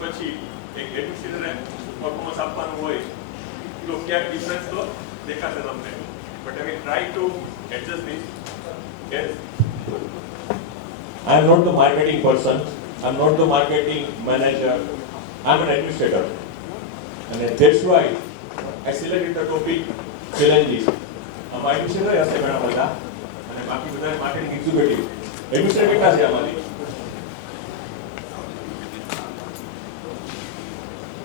પછી એક એડમિનિસ્ટ્રેટરને પરફોર્મન્સ આપવાનું હોય તો ક્યાંક ડિફરન્સ તો દેખાશે તમને. બટ હવે try to adjust this. Yes, I am not the marketing person, I am not the marketing manager, I am an administrator. And that's why I selected the topic challenges. આમાં administrator હશે ઘણા બધા અને બાકી બધા marketing executive. Administrator કેટલા છે આમાંથી?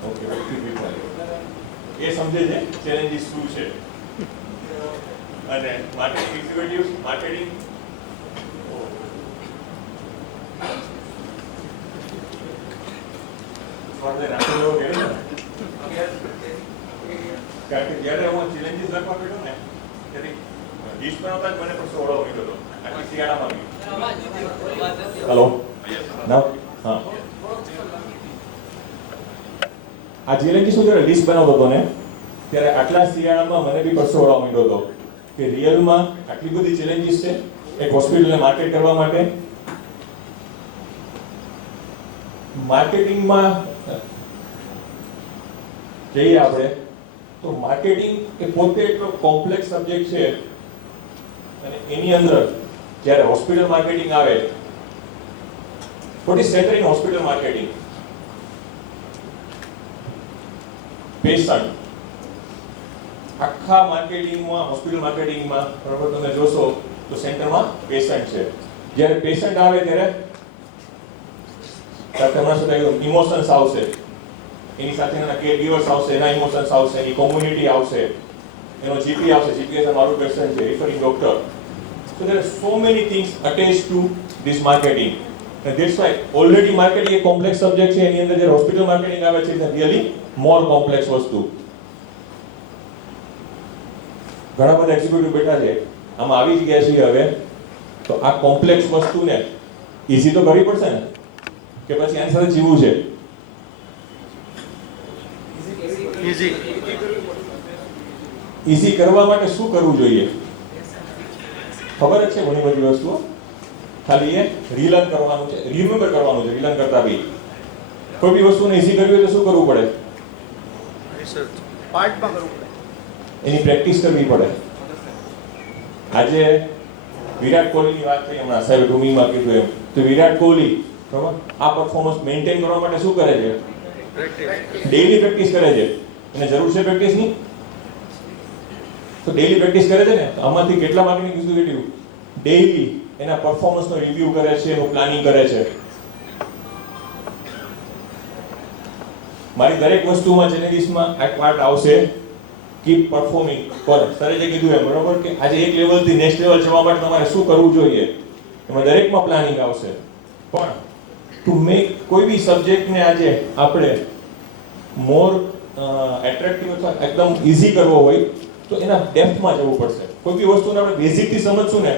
Okay, 50 people. એ સમજે છે ચેલેન્જીસ શું છે. અને માર્કેટિંગ એક્ઝિક્યુટિવ્સ માર્કેટિંગ કારણ કે જ્યારે હું ચેલેન્જીસ લખવા બેઠો ને ત્યારે ડિશ બનાવતા જ મને પણ સોડો મીઠો હતો આખી શિયાળામાં. હેલો, ના હા, આ ચેલેન્જીસ હું જ્યારે ડિશ બનાવતો હતો ને ત્યારે આટલા શિયાળામાં મને બી પરસોડો મીઠો હતો કે રિયલમાં આટલી બધી ચેલેન્જીસ છે એક હોસ્પિટલને માર્કેટ કરવા માટે. માર્કેટિંગમાં જઈએ આપણે તો માર્કેટિંગ એ પોતે એટલો કોમ્પ્લેક્સ સબ્જેક્ટ છે અને એની અંદર જ્યારે હોસ્પિટલ માર્કેટિંગ આવે, what is centre in hospital marketing? Patient. આખા માર્કેટિંગમાં હોસ્પિટલ માર્કેટિંગમાં બરાબર તમે જોશો તો સેન્ટરમાં પેશન્ટ છે. જ્યારે પેશન્ટ આવે ત્યારે તમારા સાથે ઇમોશન્સ આવશે, એની સાથે એના કેર ગીવર્સ આવશે, એના ઇમોશન્સ આવશે, એની કોમ્યુનિટી આવશે, એનો જીપી આવશે. જીપી એટલે મારું પેશન્ટ છે, રિફરિંગ doctor. So there are so many things attached to this marketing, and that's why already marketing a complex subject છે. એની અંદર જે હોસ્પિટલ માર્કેટિંગ આવે છે it's a really more complex વસ્તુ. ઘણા બધા એક્ઝિક્યુટિવ બેઠા છે આમાં આવી જ ગયા છે હવે. તો આ કોમ્પ્લેક્સ વસ્તુને ઈઝી તો કરવી પડશે ને, કે પછી આની સાથે જીવવું છે? ઈઝી કરવા માટે શું કરવું જોઈએ? ખબર જ છે ઘણી બધી વસ્તુઓ, ખાલી એ રીલર્ન કરવાનું છે, રિમેમ્બર કરવાનું છે. રીલર્ન કરતા બી કોઈ બી વસ્તુને ઈઝી કરવી હોય તો શું કરવું પડે? રિસર્ચ પાર્ટમાં કરવું પડે, એની પ્રેક્ટિસ કરવી પડે. આજે વિરાટ કોહલીની વાત થઈ હમણાં, સાહેબ રૂમિંગમાં કીધું એમ, તો વિરાટ કોહલી બરાબર આ પરફોર્મન્સ મેન્ટેન કરવા માટે શું કરે છે? ડેઈલી પ્રેક્ટિસ કરે છે. એને જરૂર છે પ્રેક્ટિસની? તો ડેઈલી પ્રેક્ટિસ કરે છે ને. આમાંથી કેટલા માર્કેટિંગ એક્ઝિક્યુટિવ ડેઈલી એના પરફોર્મન્સનો રિવ્યુ કરે છે, એનું પ્લાનિંગ કરે છે? મારી દરેક વસ્તુમાં ચેલેન્જીસમાં એક પાર્ટ આવશે કીપ પરફોર્મિંગ. પર સરે જે કીધું એમ બરોબર કે આજે એક લેવલથી નેક્સ્ટ લેવલ જવા માટે તમારે શું કરવું જોઈએ, એમાં દરેકમાં પ્લાનિંગ આવશે. પણ ટુ મેક કોઈ બી સબ્જેક્ટને આજે આપણે મોર એટ્રેક્ટિવ અથવા એકદમ ઈઝી કરવો હોય તો એના ડેપ્થમાં જવું પડશે. કોઈ બી વસ્તુને આપણે બેઝિકથી સમજશું ને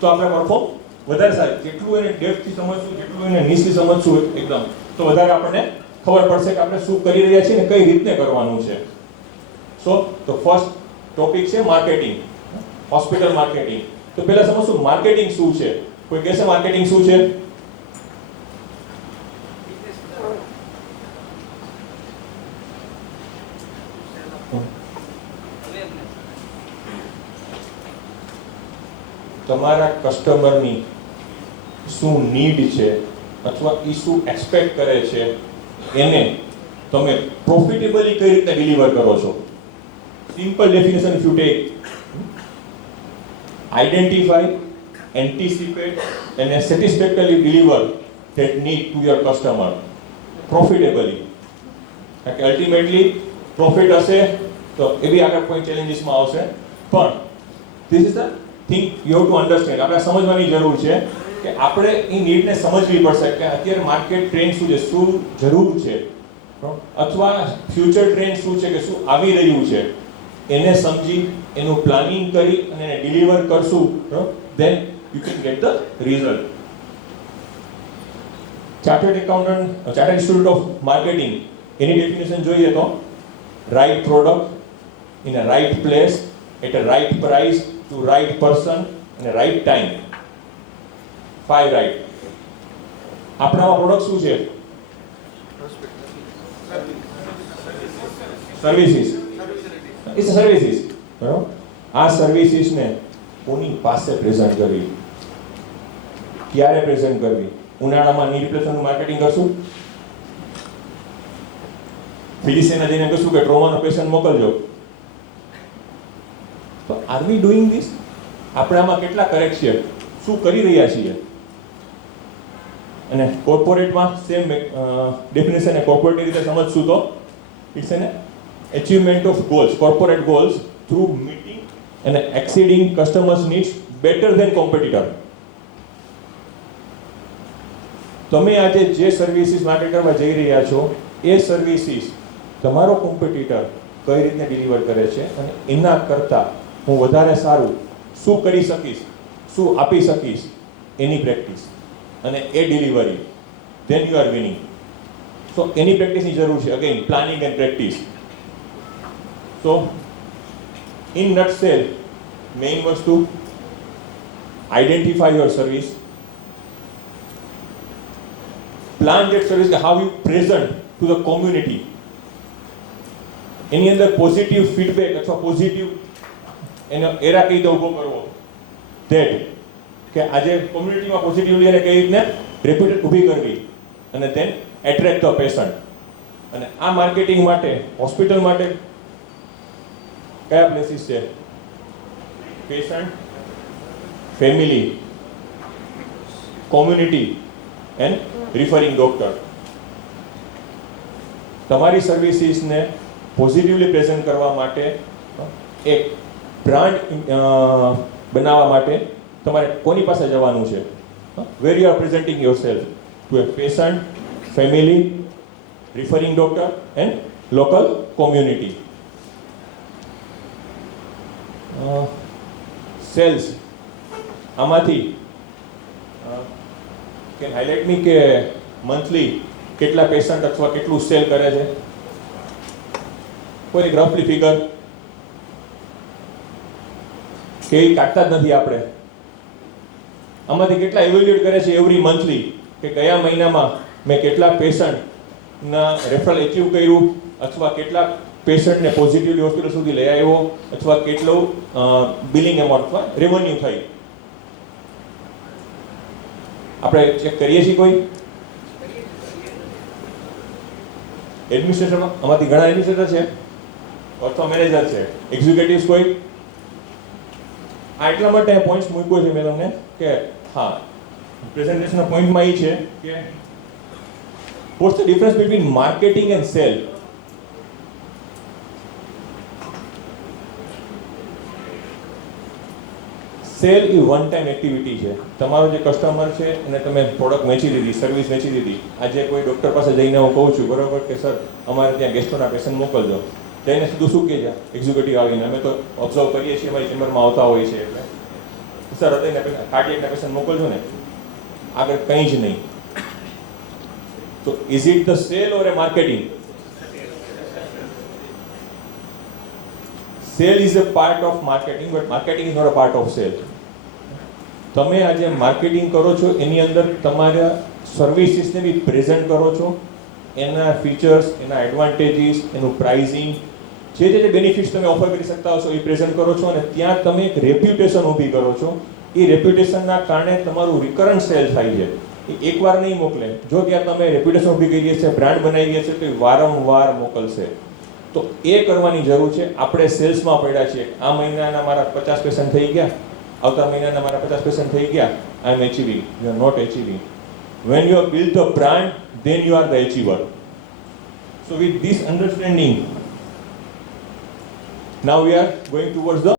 તો આપણે પરફોર્મ વધારે સારું. જેટલું એને ડેપ્થથી સમજશું, જેટલું એને નીચથી સમજશું એકદમ, તો વધારે આપણને ખબર પડશે કે આપણે શું કરી રહ્યા છીએ ને કઈ રીતને કરવાનું છે. સો તો ફર્સ્ટ ટોપિક છે માર્કેટિંગ, હોસ્પિટલ માર્કેટિંગ. તો પહેલા સમજશું માર્કેટિંગ શું છે. કોઈ કહેશે માર્કેટિંગ શું છે? તમારા કસ્ટમરની શું નીડ છે અથવા એ શું એક્સપેક્ટ કરે છે એને તમે પ્રોફિટેબલી કઈ રીતે ડિલિવર કરો છો. Simple definition if you take, identify, anticipate અને satisfactorily deliver that need to your customer profitably. કારણ કે અલ્ટિમેટલી પ્રોફિટ હશે તો એ બી આગળ કોઈ ચેલેન્જીસમાં આવશે. પણ this is the thing you have to understand. આપણે સમજવાની જરૂર છે કે આપણે એ નીડને સમજવી પડશે કે અત્યારે માર્કેટ ટ્રેન્ડ શું છે, શું જરૂર છે, અથવા ફ્યુચર ટ્રેન્ડ શું છે કે શું આવી રહ્યું છે. એને સમજી એનું પ્લાનિંગ કરી અને એને ડિલિવર કરશું, then you can get the result. Chartered accountant, chartered institute of marketing, any definition જોઈએ તો right product in a right place at a right price to right person in a right time. 5 right. આપણામાં product શું છે? Services, it's services, બરાબર. આ સર્વિસીસને કોની પાસે present કરવી, ક્યારે પ્રેઝન્ટ કરવી? ઉનાળામાં ની રિપ્લેસમેન્ટનું માર્કેટિંગ કરશું, ફિલિસ્તીનને જઈને કહીશું કે ટ્રોમાનો પેશન્ટ મોકલજો. તો આર વી ડુઈંગ ધીસ? આપણે આમાં કેટલા કરેક્ટ છીએ, શું કરી રહ્યા છીએ? અને કોર્પોરેટમાં સેમ ડેફિનેશન એ કોર્પોરેટની રીતે સમજશું તો it's an achievement of goals, corporate goals through meeting and exceeding customers' needs better than competitor. તમે આજે જે સર્વિસીસ માર્કેટ કરવા જઈ રહ્યા છો એ સર્વિસીસ તમારો કોમ્પિટિટર કઈ રીતે ડિલિવર કરે છે અને એના કરતાં હું વધારે સારું શું કરી શકીશ, શું આપી શકીશ, એની પ્રેક્ટિસ અને એ delivery, then you are winning. So એની પ્રેક્ટિસની જરૂર છે. Again planning and practice. So, in nutshell, main વસ્તુ identify your service, plan that service, how you present to the community. એની અંદર પોઝિટિવ ફીડબેક અથવા પોઝિટિવ એનો એરા કઈ રીતે ઊભો કરવો, ધેટ કે આજે કોમ્યુનિટીમાં પોઝિટિવલી અને કઈ રીતને રેપ્યુટેડ ઊભી કરવી અને ધેન એટ્રેક્ટ ધ પેશન્ટ. અને આ માર્કેટિંગ માટે હોસ્પિટલ માટે કયા પ્લેસીસ છે? Patient, family, community and referring doctor. તમારી સર્વિસીસને પોઝિટિવલી પ્રેઝન્ટ કરવા માટે એક બ્રાન્ડ બનાવવા માટે તમારે કોની પાસે જવાનું છે? Where you are presenting yourself to a patient, family, referring doctor and local community. Sales, આમાંથી કેન હાઇલાઇટ મી કે મંથલી કેટલા પેશન્ટ અથવા કેટલું સેલ કરે છે? કોઈ રફલી ફિગર કે કાઢતા જ નથી આપણે. આમાંથી કેટલા એવેલ્યુએટ કરે છે એવરી મંથલી કે ગયા મહિનામાં મેં કેટલા પેશન્ટના રેફરલ એચીવ કર્યું અથવા કેટલા પેશન્ટને પોઝિટિવલી હોસ્પિટલ સુધી લઈ આવ્યો અથવા કેટલું બિલિંગ એમાઉન્ટ અથવા રેવન્યુ થઈ? આપણે ચેક કરીએ છીએ કોઈ? એડમિનિસ્ટ્રેટરમાં આમાંથી ઘણા એડમિનિસ્ટ્રેટર છે અથવા મેનેજર છે, એક્ઝિક્યુટિવ્સ કોઈ? આ એટલા માટે પોઈન્ટ્સ મૂક્યો છે મેં તમને કે હા પ્રેઝન્ટેશનના પોઈન્ટમાં એ છે કે what's the difference between marketing and cell. Cell A one time activity છે. તમારો જે કસ્ટમર છે એને તમે પ્રોડક્ટ વેચી દીધી, સર્વિસ વેચી દીધી. આજે કોઈ ડૉક્ટર પાસે જઈને હું કહું છું બરાબર કે સર અમારે ત્યાં ગેસ્ટ્રોના પેશન્ટ મોકલજો, જઈને સીધું શું કહે છે એક્ઝિક્યુટિવ આવીને? અમે તો ઓબ્ઝર્વ કરીએ છીએ, અમારી ચેમ્બરમાં આવતા હોય છે એટલે સર હૃદયના પેશન્ટ, કાર્ડિયકના પેશન્ટ મોકલજો ને, આગળ કંઈ જ નહીં. તો is it the sale or a marketing? Sale is a part of marketing but marketing is not a part of sale. તમે આજે માર્કેટિંગ કરો છો એની અંદર તમારા સર્વિસીસને બી પ્રેઝન્ટ કરો છો, એના ફીચર્સ, એના એડવાન્ટેજીસ, એનું પ્રાઇઝિંગ, જે જે બેનિફિટ્સ તમે ઓફર કરી શકતા હશો એ પ્રેઝન્ટ કરો છો અને ત્યાં તમે એક રેપ્યુટેશન ઊભી કરો છો. એ રેપ્યુટેશનના કારણે તમારું રિકરન્ટ સેલ થાય છે. એ એકવાર નહીં મોકલે. જો ત્યાં તમે રેપ્યુટેશન ઊભી કરી છે, બ્રાન્ડ બનાવી છે તો એ વારંવાર મોકલશે. તો એ કરવાની જરૂર છે. આપણે સેલ્સમાં પડ્યા છીએ. આ મહિનાના મારા 50 પેશન્ટ થઈ ગયા, આવતા મહિનાના મારા 50 પેશન્ટ થઈ ગયા. I am achieving. You are not achieving. When you have built the brand, then you are the achiever. So with this understanding, now we are going towards the